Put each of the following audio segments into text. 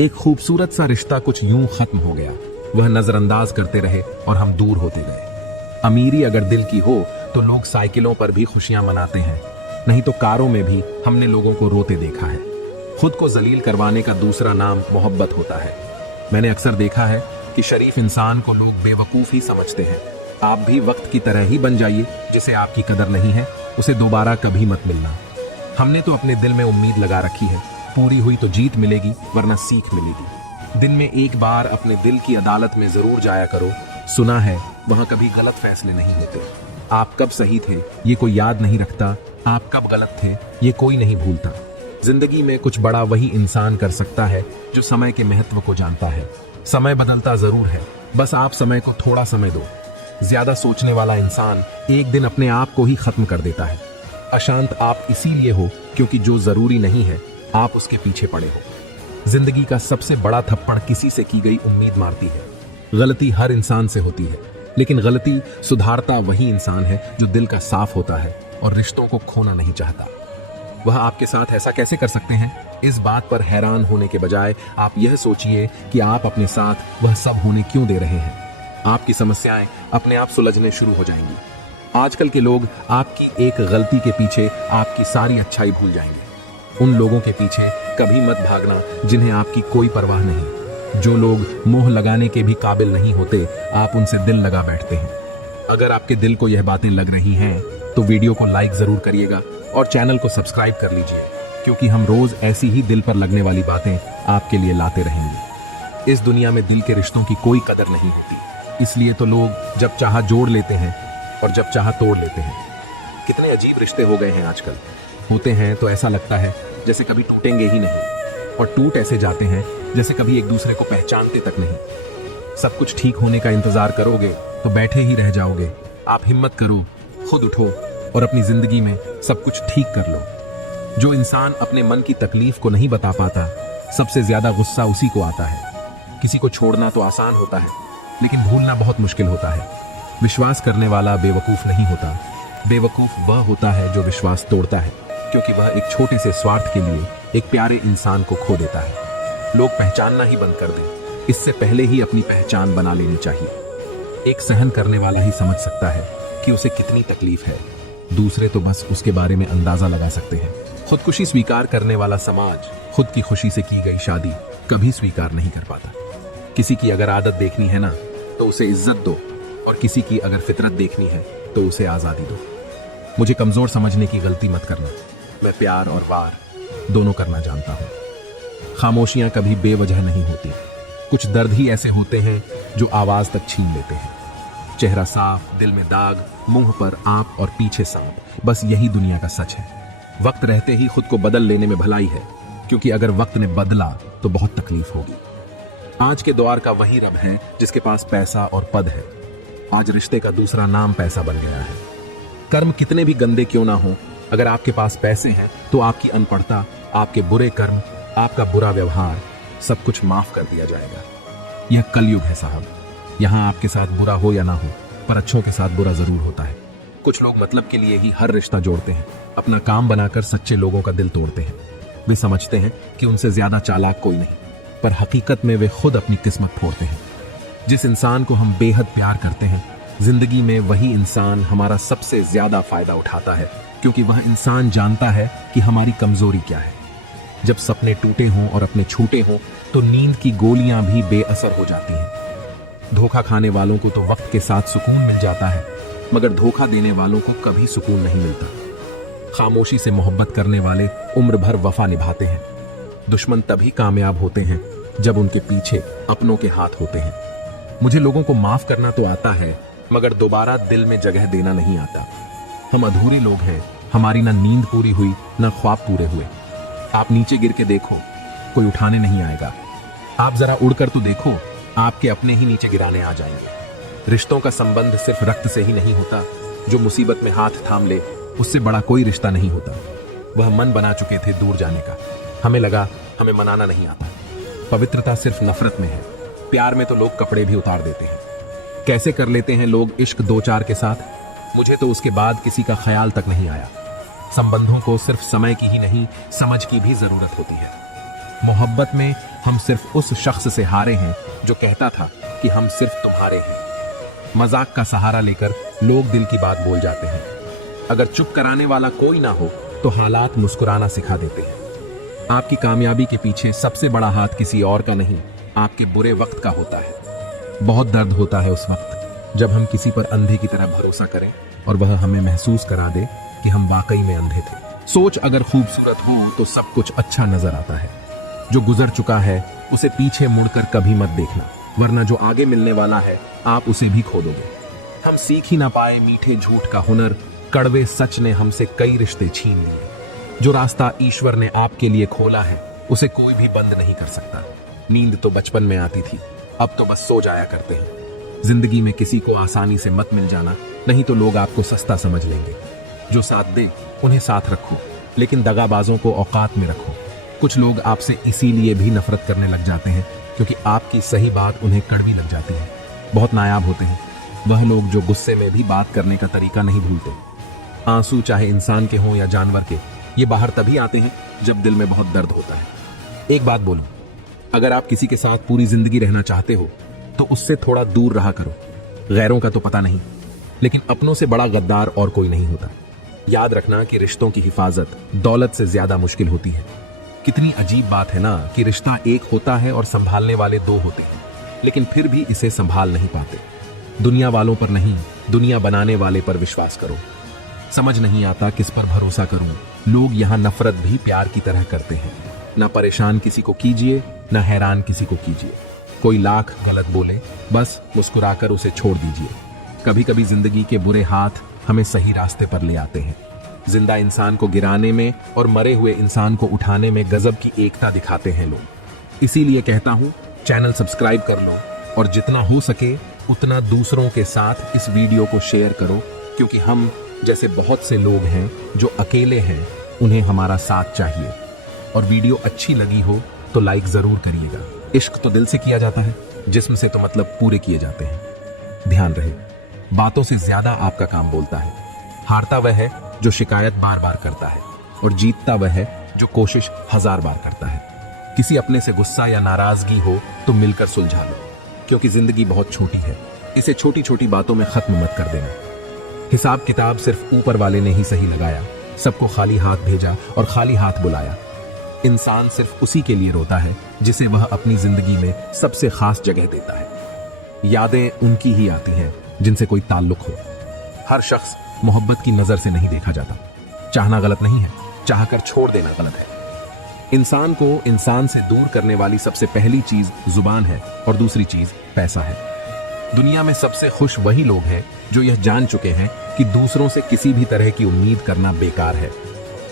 एक खूबसूरत सा रिश्ता कुछ यूं खत्म हो गया। वह नजरअंदाज करते रहे और हम दूर होते गए। अमीरी अगर दिल की हो तो लोग साइकिलों पर भी खुशियां मनाते हैं, नहीं तो कारों में भी हमने लोगों को रोते देखा है। खुद को जलील करवाने का दूसरा नाम मोहब्बत होता है। मैंने अक्सर देखा है कि शरीफ इंसान को लोग बेवकूफ ही समझते हैं। आप भी वक्त की तरह ही बन जाइए। जिसे आपकी कदर नहीं है उसे दोबारा कभी मत मिलना। हमने तो अपने दिल में उम्मीद लगा रखी है, पूरी हुई तो जीत मिलेगी वरना सीख मिलेगी। दिन में एक बार अपने दिल की अदालत में जरूर जाया करो। सुना है वहां कभी गलत फैसले नहीं होते। आप कब सही थे ये कोई याद नहीं रखता, आप कब गलत थे ये कोई नहीं भूलता। जिंदगी में कुछ बड़ा वही इंसान कर सकता है जो समय के महत्व को जानता है। समय बदलता जरूर है, बस आप समय को थोड़ा समय दो। ज्यादा सोचने वाला इंसान एक दिन अपने आप को ही खत्म कर देता है। अशांत आप इसीलिए हो क्योंकि जो जरूरी नहीं है आप उसके पीछे पड़े हो। जिंदगी का सबसे बड़ा थप्पड़ किसी से की गई उम्मीद मारती है। गलती हर इंसान से होती है, लेकिन गलती सुधारता वही इंसान है जो दिल का साफ होता है और रिश्तों को खोना नहीं चाहता। वह आपके साथ ऐसा कैसे कर सकते हैं? इस बात पर हैरान होने के बजाय आप यह सोचिए कि आप अपने साथ वह सब होने क्यों दे रहे हैं। आपकी समस्याएं अपने आप सुलझने शुरू हो जाएंगी। आजकल के लोग आपकी एक गलती के पीछे आपकी सारी अच्छाई भूल जाएंगे। उन लोगों के पीछे कभी मत भागना जिन्हें आपकी कोई परवाह नहीं। जो लोग मोह लगाने के भी काबिल नहीं होते, आप उनसे दिल लगा बैठते हैं। अगर आपके दिल को यह बातें लग रही हैं तो वीडियो को लाइक जरूर करिएगा और चैनल को सब्सक्राइब कर लीजिए, क्योंकि हम रोज ऐसी ही दिल पर लगने वाली बातें आपके लिए लाते रहेंगे। इस दुनिया में दिल के रिश्तों की कोई कदर नहीं होती, इसलिए तो लोग जब चाहा जोड़ लेते हैं और जब चाहा तोड़ लेते हैं। कितने अजीब रिश्ते हो गए हैं आजकल। होते हैं तो ऐसा लगता है जैसे कभी टूटेंगे ही नहीं, और टूट ऐसे जाते हैं जैसे कभी एक दूसरे को पहचानते तक नहीं। सब कुछ ठीक होने का इंतजार करोगे तो बैठे ही रह जाओगे। आप हिम्मत करो, खुद उठो और अपनी जिंदगी में सब कुछ ठीक कर लो। जो इंसान अपने मन की तकलीफ को नहीं बता पाता, सबसे ज्यादा गुस्सा उसी को आता है। किसी को छोड़ना तो आसान होता है, लेकिन भूलना बहुत मुश्किल होता है। विश्वास करने वाला बेवकूफ नहीं होता। बेवकूफ वह होता है जो विश्वास तोड़ता है, क्योंकि वह एक छोटे से स्वार्थ के लिए एक प्यारे इंसान को खो देता है। लोग पहचानना ही बंद कर दें, इससे पहले ही अपनी पहचान बना लेनी चाहिए। एक सहन करने वाला ही समझ सकता है कि उसे कितनी तकलीफ है, दूसरे तो बस उसके बारे में अंदाजा लगा सकते हैं। खुदकुशी स्वीकार करने वाला समाज खुद की खुशी से की गई शादी कभी स्वीकार नहीं कर पाता। किसी की अगर आदत देखनी है ना तो उसे इज्जत दो, और किसी की अगर फितरत देखनी है तो उसे आजादी दो। मुझे कमजोर समझने की गलती मत करना। मैं प्यार और वार दोनों करना जानता हूं। खामोशियां कभी बेवजह नहीं होती। कुछ दर्द ही ऐसे होते हैं जो आवाज तक छीन लेते हैं। चेहरा साफ, दिल में दाग, मुंह पर आंप और पीछे सांप, बस यही दुनिया का सच है। वक्त रहते ही खुद को बदल लेने में भलाई है, क्योंकि अगर वक्त ने बदला तो बहुत तकलीफ होगी। आज के दौर का वही रब है जिसके पास पैसा और पद है। आज रिश्ते का दूसरा नाम पैसा बन गया है। कर्म कितने भी गंदे क्यों ना हो, अगर आपके पास पैसे हैं तो आपकी अनपढ़ता, आपके बुरे कर्म, आपका बुरा व्यवहार, सब कुछ माफ कर दिया जाएगा। यह कलयुग है साहब। यहाँ आपके साथ बुरा हो या ना हो, पर अच्छों के साथ बुरा जरूर होता है। कुछ लोग मतलब के लिए ही हर रिश्ता जोड़ते हैं, अपना काम बनाकर सच्चे लोगों का दिल तोड़ते हैं। वे समझते हैं कि उनसे ज्यादा चालाक कोई नहीं, पर हकीकत में वे खुद अपनी किस्मत फोड़ते हैं। जिस इंसान को हम बेहद प्यार करते हैं, जिंदगी में वही इंसान हमारा सबसे ज्यादा फायदा उठाता है, क्योंकि वह इंसान जानता है कि हमारी कमजोरी क्या है। जब सपने टूटे हों और अपने छूटे हों तो नींद की गोलियां भी बेअसर हो जाती हैं। धोखा खाने वालों को तो वक्त के साथ सुकून मिल जाता है, मगर धोखा देने वालों को कभी सुकून नहीं मिलता। खामोशी से मोहब्बत करने वाले उम्र भर वफा निभाते हैं। दुश्मन तभी कामयाब होते हैं जब उनके पीछे अपनों के हाथ होते हैं। मुझे लोगों को माफ करना तो आता है, मगर दोबारा दिल में जगह देना नहीं आता। हम अधूरी लोग हैं, हमारी ना नींद पूरी हुई ना ख्वाब पूरे हुए। आप नीचे गिर के देखो, कोई उठाने नहीं आएगा। आप जरा उड़कर तो देखो, आपके अपने ही नीचे गिराने आ जाएंगे। रिश्तों का संबंध सिर्फ रक्त से ही नहीं होता। जो मुसीबत में हाथ थाम ले, उससे बड़ा कोई रिश्ता नहीं होता। वह मन बना चुके थे दूर जाने का, हमें लगा हमें मनाना नहीं आता। पवित्रता सिर्फ नफरत में है। प्यार में तो लोग कपड़े भी उतार देते हैं। कैसे कर लेते हैं लोग इश्क दो चार के साथ, मुझे तो उसके बाद किसी का ख्याल तक नहीं आया। संबंधों को सिर्फ समय की ही नहीं, समझ की भी जरूरत होती है। मोहब्बत में हम सिर्फ उस शख्स से हारे हैं जो कहता था कि हम सिर्फ तुम्हारे हैं। मजाक का सहारा लेकर लोग दिल की बात बोल जाते हैं। अगर चुप कराने वाला कोई ना हो तो हालात मुस्कुराना सिखा देते हैं। आपकी कामयाबी के पीछे सबसे बड़ा हाथ किसी और का नहीं, आपके बुरे वक्त का होता है। बहुत दर्द होता है उस वक्त जब हम किसी पर अंधे की तरह भरोसा करें और वह हमें महसूस करा दे कि हम वाकई में अंधे थे। सोच अगर खूबसूरत हो तो सब कुछ अच्छा नजर आता है। जो गुजर चुका है उसे पीछे मुड़कर कभी मत देखना, वरना जो आगे मिलने वाला है आप उसे भी खो दोगे। हम सीख ही ना पाए मीठे झूठ का हुनर, कड़वे सच ने हमसे कई रिश्ते छीन लिए। जो रास्ता ईश्वर ने आपके लिए खोला है उसे कोई भी बंद नहीं कर सकता। नींद तो बचपन में आती थी, अब तो बस सो जाया करते हैं। जिंदगी में किसी को आसानी से मत मिल जाना, नहीं तो लोग आपको सस्ता समझ लेंगे। जो साथ दे उन्हें साथ रखो, लेकिन दगाबाजों को औकात में रखो। कुछ लोग आपसे इसीलिए भी नफरत करने लग जाते हैं क्योंकि आपकी सही बात उन्हें कड़वी लग जाती है। बहुत नायाब होते हैं वह लोग जो गुस्से में भी बात करने का तरीका नहीं भूलते। आंसू चाहे इंसान के हों या जानवर के, ये बाहर तभी आते हैं जब दिल में बहुत दर्द होता है। एक बात बोलूं, अगर आप किसी के साथ पूरी जिंदगी रहना चाहते हो तो उससे थोड़ा दूर रहा करो। गैरों का तो पता नहीं, लेकिन अपनों से बड़ा गद्दार और कोई नहीं होता। याद रखना कि रिश्तों की हिफाजत दौलत से ज्यादा मुश्किल होती है। कितनी अजीब बात है ना कि रिश्ता एक होता है और संभालने वाले दो होते हैं, लेकिन फिर भी इसे संभाल नहीं पाते। दुनिया वालों पर नहीं, दुनिया बनाने वाले पर विश्वास करो। समझ नहीं आता किस पर भरोसा करूं। लोग यहाँ नफरत भी प्यार की तरह करते हैं। ना परेशान किसी को कीजिए, ना हैरान किसी को कीजिए। कोई लाख गलत बोले, बस मुस्कुराकर उसे छोड़ दीजिए। कभी कभी जिंदगी के बुरे हाथ हमें सही रास्ते पर ले आते हैं। जिंदा इंसान को गिराने में और मरे हुए इंसान को उठाने में गजब की एकता दिखाते हैं लोग। इसीलिए कहता हूं, चैनल सब्सक्राइब कर लो और जितना हो सके उतना दूसरों के साथ इस वीडियो को शेयर करो, क्योंकि हम जैसे बहुत से लोग हैं जो अकेले हैं, उन्हें हमारा साथ चाहिए। और वीडियो अच्छी लगी हो तो लाइक जरूर करिएगा। इश्क तो दिल से किया जाता है, जिस्म से तो मतलब पूरे किए जाते हैं। ध्यान रहे, बातों से ज्यादा आपका काम बोलता है। हारता वह है जो शिकायत बार बार करता है, और जीतता वह है जो कोशिश 1000 बार करता है। किसी अपने से गुस्सा या नाराजगी हो तो मिलकर सुलझा लो, क्योंकि जिंदगी बहुत छोटी है। इसे छोटी छोटी बातों में खत्म मत कर देना। हिसाब किताब सिर्फ ऊपर वाले ने ही सही लगाया। सबको खाली हाथ भेजा और खाली हाथ बुलाया। इंसान सिर्फ उसी के लिए रोता है जिसे वह अपनी जिंदगी में सबसे खास जगह देता है। यादें उनकी ही आती हैं जिनसे कोई ताल्लुक हो। हर शख्स मोहब्बत की नजर से नहीं देखा जाता। चाहना गलत नहीं है, चाहकर छोड़ देना गलत है। इंसान को इंसान से दूर करने वाली सबसे पहली चीज जुबान है और दूसरी चीज पैसा है। दुनिया में सबसे खुश वही लोग हैं जो यह जान चुके हैं कि दूसरों से किसी भी तरह की उम्मीद करना बेकार है।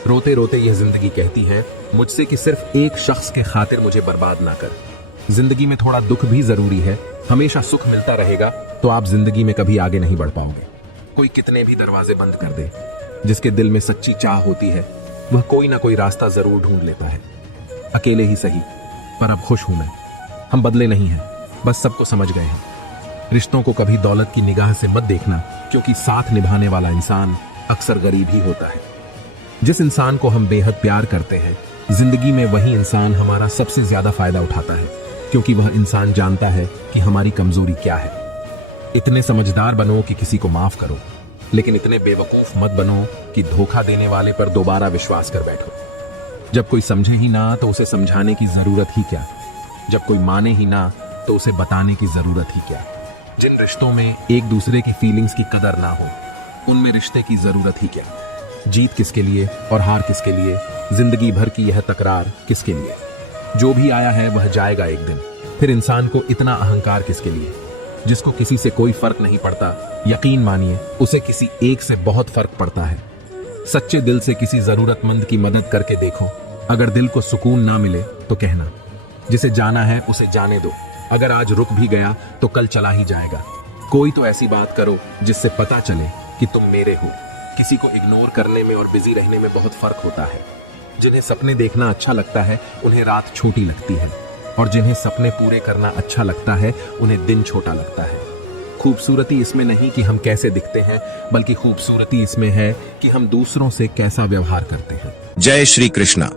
रोते रोते यह जिंदगी कहती है मुझसे कि सिर्फ एक शख्स के खातिर मुझे बर्बाद ना कर। जिंदगी में थोड़ा दुख भी जरूरी है। हमेशा सुख मिलता रहेगा तो आप जिंदगी में कभी आगे नहीं बढ़ पाओगे। कोई कितने भी दरवाजे बंद कर दे, जिसके दिल में सच्ची चाह होती है वह कोई ना कोई रास्ता जरूर ढूंढ लेता है। अकेले ही सही, पर अब खुश हूं मैं। हम बदले नहीं हैं, बस सबको समझ गए हैं। रिश्तों को कभी दौलत की निगाह से मत देखना, क्योंकि साथ निभाने वाला इंसान अक्सर गरीब ही होता है। जिस इंसान को हम बेहद प्यार करते हैं, जिंदगी में वही इंसान हमारा सबसे ज्यादा फायदा उठाता है, क्योंकि वह इंसान जानता है कि हमारी कमजोरी क्या है। इतने समझदार बनो कि किसी को माफ करो, लेकिन इतने बेवकूफ मत बनो कि धोखा देने वाले पर दोबारा विश्वास कर बैठो। जब कोई समझे ही ना तो उसे समझाने की जरूरत ही क्या। जब कोई माने ही ना तो उसे बताने की जरूरत ही क्या। जिन रिश्तों में एक दूसरे की फीलिंग्स की कदर ना हो, उनमें रिश्ते की जरूरत ही क्या। जीत किसके लिए और हार किसके लिए, जिंदगी भर की यह तकरार किसके लिए। जो भी आया है वह जाएगा एक दिन। फिर इंसान को इतना अहंकार किसके लिए। जिसको किसी से कोई फर्क नहीं पड़ता, यकीन मानिए उसे किसी एक से बहुत फर्क पड़ता है। सच्चे दिल से किसी जरूरतमंद की मदद करके देखो। अगर दिल को सुकून ना मिले तो कहना, जिसे जाना है उसे जाने दो। अगर आज रुक भी गया तो कल चला ही जाएगा। कोई तो ऐसी बात करो जिससे पता चले कि तुम मेरे हो। किसी को इग्नोर करने में और बिजी रहने में बहुत फर्क होता है। जिन्हें सपने देखना अच्छा लगता है उन्हें रात छोटी लगती है, और जिन्हें सपने पूरे करना अच्छा लगता है उन्हें दिन छोटा लगता है। खूबसूरती इसमें नहीं कि हम कैसे दिखते हैं, बल्कि खूबसूरती इसमें है कि हम दूसरों से कैसा व्यवहार करते हैं। जय श्री कृष्णा।